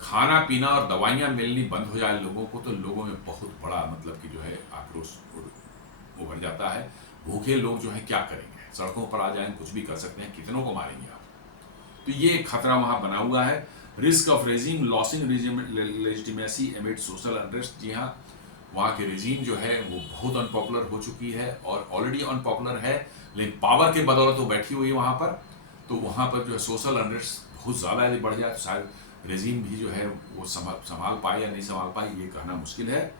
खाना पीना और दवाइयाँ मिलनी बंद हो जाए लोगों को, तो लोगों में बहुत बड़ा मतलब कि जो है आक्रोश उभर जाता है। भूखे लोग जो है क्या करेंगे, सड़कों पर आ जाएंगे, कुछ भी कर सकते हैं, कितनों को मारेंगे आप। तो ये खतरा वहां बना हुआ है। Risk of regime losing legitimacy amid social unrest. जी हाँ, वहाँ की रिजीम जो है वो बहुत अनपॉपुलर हो चुकी है और ऑलरेडी अनपॉपुलर है, लेकिन पावर के बदौलत वो बैठी हुई है वहाँ पर। तो वहाँ पर जो है सोशल अनरेस्ट बहुत ज़्यादा यदि बढ़ जाए तो शायद रेजीम भी जो है वो संभाल पाए या नहीं संभाल पाए, ये कहना मुश्किल है।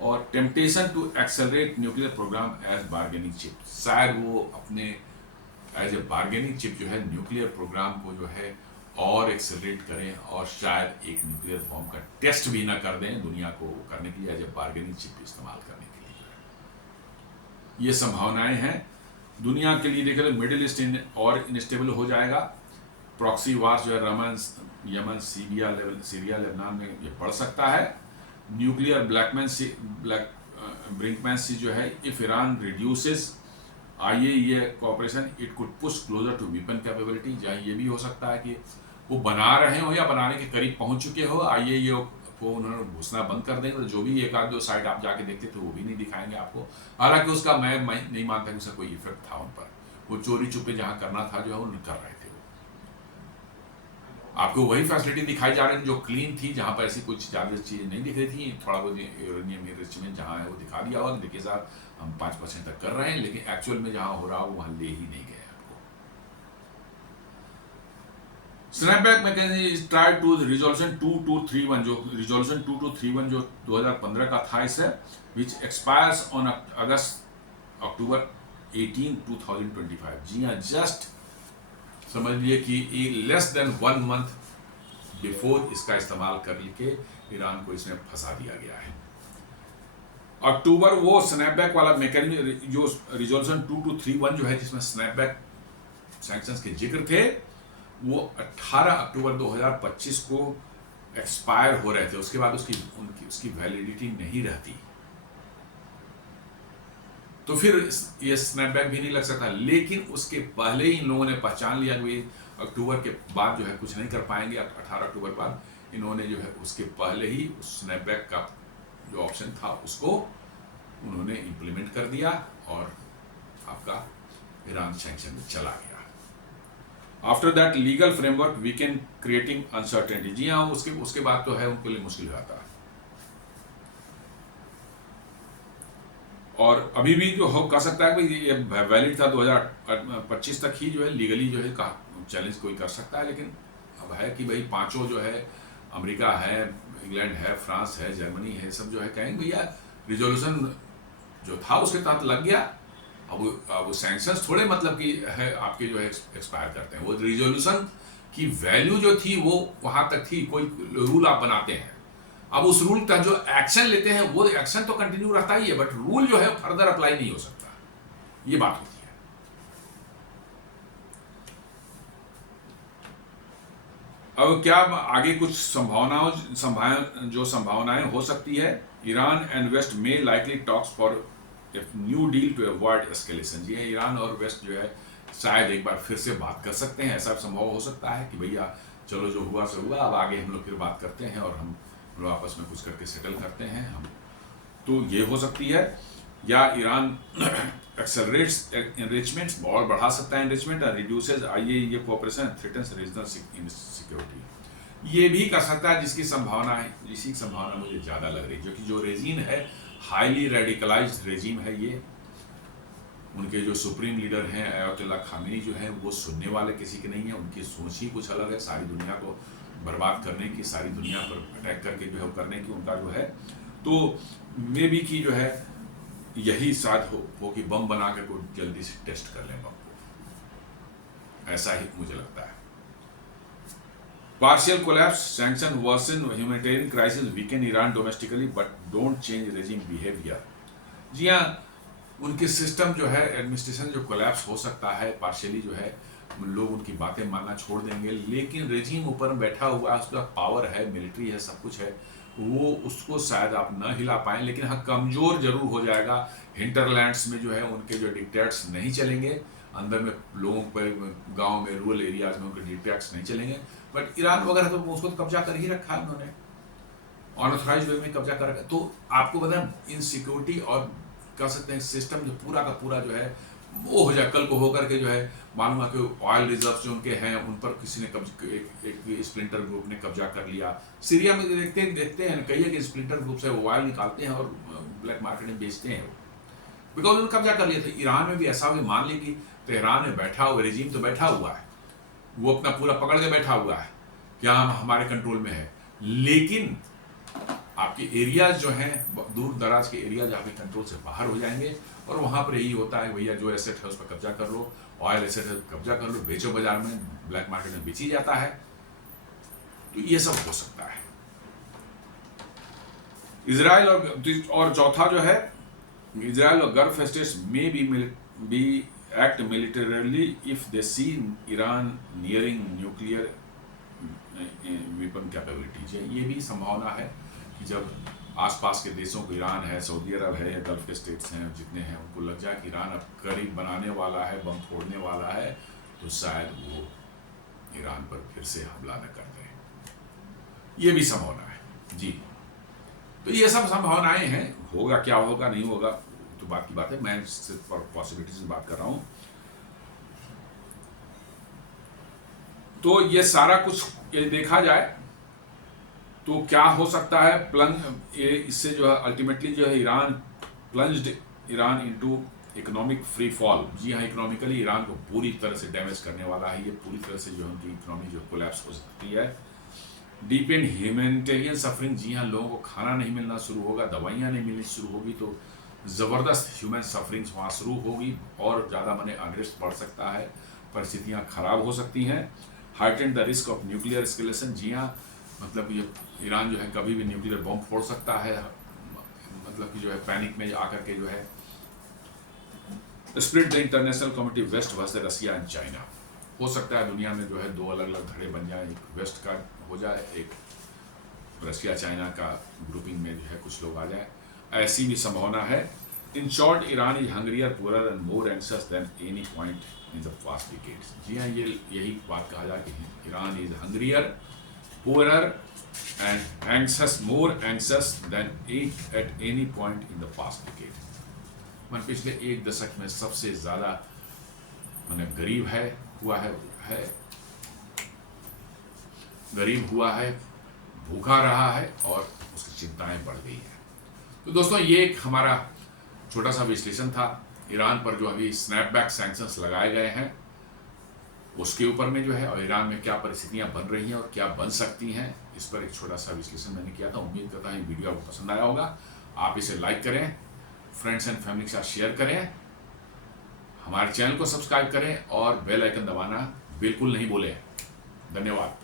और temptation to accelerate nuclear programme as bargaining chip, शायद वो अपने एज ए बार्गेनिंग चिप जो है न्यूक्लियर प्रोग्राम को जो है और एक्सेलरेट करें और शायद एक न्यूक्लियर बॉम्ब का टेस्ट भी ना कर दें दुनिया को करने के लिए, एज ए बार्गेनिंग चिप इस्तेमाल करने के लिए जो है ये संभावनाएं हैं दुनिया के लिए। देखें तो मिडिल ईस्ट और इनस्टेबल हो जाएगा, प्रॉक्सी वार जो है यमन सीरिया लेबनान में ये बढ़ सकता है, न्यूक्लियर ब्रिंकमैन जो है, if Iran reduces IAEA cooperation it could push closer to weapon capability, जहाँ ये भी हो सकता है कि वो बना रहे हो या बनाने के करीब पहुंच चुके हो, IAEA को उन्होंने घुसना बंद कर देंगे, तो जो भी एक आध दो साइट आप जाके देखते थे वो भी नहीं दिखाएंगे आपको। हालांकि उसका मैं नहीं मानता कि उसका कोई इफेक्ट था उन पर, वो चोरी छुपे जहाँ करना था जो है वो कर रहे थे। आपको वही फैसिलिटी दिखाई जा रही है जो क्लीन थी, जहाँ पर ऐसी कुछ ज़्यादा चीज़ें नहीं दिख रही थी, थोड़ा बहुत यूरेनियम एनरिचमेंट जहाँ है वो दिखा दिया होगा, देखिए साहब हम 5% तक कर रहे हैं, लेकिन एक्चुअल में जहाँ हो रहा हो वहाँ ले ही नहीं गए आपको। स्नैपबैक मैकेनिज्म इज ट्राइड टू रिजोल्यूशन 2231, जो रिजोल्यूशन 2231 जो 2015 का था, इससे विच एक्सपायर्स ऑन अक्टूबर 18, 2025। जी हाँ, जस्ट समझ लिए कि लेस देन 1 मंथ बिफोर इसका इस्तेमाल करके ईरान को इसमें फंसा दिया गया है। अक्टूबर वो स्नैपबैक वाला मैकेनिज्म जो रिजोल्यूशन 2231 जो है जिसमें स्नैपबैक सैंक्शंस के जिक्र थे, वो 18 अक्टूबर 2025 को एक्सपायर हो रहे थे, उसके बाद उसकी वैलिडिटी नहीं रहती, तो फिर ये स्नैपबैक भी नहीं लग सकता। लेकिन उसके पहले ही इन लोगों ने पहचान लिया कि अक्टूबर के बाद जो है कुछ नहीं कर पाएंगे, 18 अक्टूबर बाद इन्होंने जो है उसके पहले ही उस स्नैपबैक का जो ऑप्शन था उसको उन्होंने इम्प्लीमेंट कर दिया और आपका ईरान सैंक्शन में चला गया। After that legal framework weakened creating uncertainty, जी हाँ, उसके बाद तो है उनके लिए मुश्किल हो जाता है। और अभी भी जो हो कह सकता है कि ये वैलिड था 2025 तक ही जो है लीगली जो है चैलेंज कोई कर सकता है, लेकिन अब है कि भाई पांचों जो है अमेरिका है, इंग्लैंड है, फ्रांस है, जर्मनी है, सब जो है कहेंगे भैया रिजोल्यूशन जो था उसके तहत लग गया, अब वो सैंक्शंस थोड़े मतलब कि है आपके जो है एक्सपायर करते हैं, वो रिजोल्यूशन की वैल्यू जो थी वो वहां तक थी, कोई रूल आप बनाते हैं, अब उस रूल का जो एक्शन लेते हैं वो एक्शन तो कंटिन्यू रहता ही है, बट रूल जो है फर्दर अप्लाई नहीं हो सकता, ये बात होती है। अब क्या आगे कुछ संभावनाएं हो सकती है, ईरान एंड वेस्ट में likely talks for new deal to avoid escalation, जी ईरान और वेस्ट जो है शायद एक बार फिर से बात कर सकते हैं, ऐसा संभव हो सकता है कि भैया चलो जो हुआ सो हुआ, अब आगे हम लोग फिर बात करते हैं और हम लोग आपस में कुछ करके सेटल करते हैं हम, तो ये हो सकती है। या ईरान एक्सेलरेट्स एनरिचमेंट्स और बढ़ा सकता है एनरिचमेंट और reduces IAEA cooperation threatens regional security, ये भी कर सकता है, जिसकी संभावना मुझे ज़्यादा लग रही है, जो रेजीम है हाईली रेडिकलाइज्ड रेजीम है ये, उनके जो सुप्रीम लीडर हैं अयातुल्लाह खामेनी जो है वो सुनने वाले किसी के नहीं है, उनकी सोच ही कुछ अलग है, सारी दुनिया को बर्बाद करने की, सारी दुनिया पर अटैक करके जो है करने की उनका जो है, तो मे बी की जो है यही साथ हो कि बम बना के कोई जल्दी से टेस्ट कर लें बम को, ऐसा ही मुझे लगता है। Partial collapse, sanction worsen humanitarian crisis, weakened Iran domestically but don't change regime behaviour, जी हाँ, उनके सिस्टम जो है एडमिनिस्ट्रेशन जो कोलैप्स हो सकता है पार्शियली, जो है लोग उनकी बातें मानना छोड़ देंगे, लेकिन रेजिम ऊपर बैठा हुआ है, उसका पावर है, मिलिट्री है, सब कुछ है, वो उसको शायद आप न हिला पाएं, लेकिन हाँ कमज़ोर जरूर हो जाएगा। हिंटरलैंड्स में जो है उनके जो डिक्टेट्स नहीं चलेंगे, अंदर में लोगों पर गांव में रूरल एरियाज में उनके डिक्टेट्स नहीं चलेंगे, बट ईरान वगैरह तो उसको तो कब्जा कर ही रखा है उन्होंने, अनऑथराइज वे में कब्जा कर रखा। तो आपको बताएं इनसिक्योरिटी और कह सकते हैं सिस्टम जो पूरा का पूरा जो है वो हो जाए, कल को होकर के जो है मालूम है कि ऑयल रिजर्व जो उनके हैं उन पर किसी ने एक स्प्लिंटर ग्रुप ने कब्जा कर लिया। सीरिया में देखते हैं कई एक स्प्लिंटर ग्रुप से वो ऑयल निकालते हैं और ब्लैक मार्केट में बेचते हैं, बिकॉज उन्होंने कब्जा कर लिया था। ईरान में भी ऐसा भी मान ली कि तेहरान में बैठा हुआ रिजीम तो बैठा हुआ है, वो अपना पूरा पकड़ के बैठा हुआ है कि हाँ हमारे कंट्रोल में है, लेकिन आपके एरियाज जो हैं दूर दराज के एरियाज आपके कंट्रोल से बाहर हो जाएंगे और वहां पर यही होता है भैया जो एसेट है उस पर कब्जा कर लो, ऑयल एसेट है कब्जा कर लो, बेचो, बाजार में ब्लैक मार्केट में बेची जाता है। तो ये सब हो सकता है। इजराइल और चौथा जो है इजराइल और गल्फ स्टेट्स में be act militarily if they see Iran nearing nuclear weapon capabilities. ये भी संभावना है कि जब आसपास के देशों को, ईरान है, सऊदी अरब है, या गल्फ के स्टेट्स हैं जितने हैं, उनको लग जाए कि ईरान अब करीब बनाने वाला है, बम फोड़ने वाला है, तो शायद वो ईरान पर फिर से हमला न कर दें। ये भी संभावना है जी। तो ये सब संभावनाएं हैं, होगा क्या होगा नहीं होगा तो बात की बात है, मैं सिर्फ पॉसिबिलिटी से बात कर रहा हूं। तो ये सारा कुछ ये देखा जाए तो क्या हो सकता है, इससे जो है अल्टीमेटली जो है Iran plunged Iran into economic free fall. जी हाँ, इकोनॉमिकली ईरान को पूरी तरह से डैमेज करने वाला है, ये पूरी तरह से जो है उनकी इकोनॉमी जो कोलैप्स हो सकती है। डीप एंड ह्यूमैनिटेरियन सफरिंग, जी हाँ, लोगों को खाना नहीं मिलना शुरू होगा, दवाइयाँ नहीं मिलनी शुरू होगी, तो ज़बरदस्त ह्यूमन सफरिंग्स वहाँ शुरू होगी और ज़्यादा मने अनरेस्ट बढ़ सकता है, परिस्थितियाँ खराब हो सकती हैं। Heightened the risk of nuclear escalation, जी हाँ, मतलब ये ईरान जो है कभी भी न्यूक्लियर बम फोड़ सकता है, मतलब कि जो है पैनिक में आकर के जो है split the international community west versus Russia and China. हो सकता है दुनिया में जो है दो अलग अलग धड़े बन जाए, एक वेस्ट का हो जाए, एक रशिया चाइना का ग्रुपिंग में जो है कुछ लोग आ जाए, ऐसी भी संभावना है। In short, Iran is hungrier, poorer and more anxious than any point in the past decades. जी हाँ, ये यही बात कहा जाए कि Iran is hungrier, poorer and more anxious than at any point in the past decade। मन पिछले एक दशक में सबसे ज्यादा मैंने गरीब हुआ है, भूखा रहा है और उसकी चिंताएं बढ़ गई हैं। तो दोस्तों, ये एक हमारा छोटा सा विश्लेषण था ईरान पर जो अभी स्नैपबैक सैंक्शंस लगाए गए हैं उसके ऊपर में जो है, और ईरान में क्या परिस्थितियां बन रही हैं और क्या बन सकती हैं, इस पर एक छोटा सा विश्लेषण मैंने किया था। उम्मीद करता हूं वीडियो आपको पसंद आया होगा। आप इसे लाइक करें, फ्रेंड्स एंड फैमिली के साथ शेयर करें, हमारे चैनल को सब्सक्राइब करें और बेल आइकन दबाना बिल्कुल नहीं भूलें। धन्यवाद।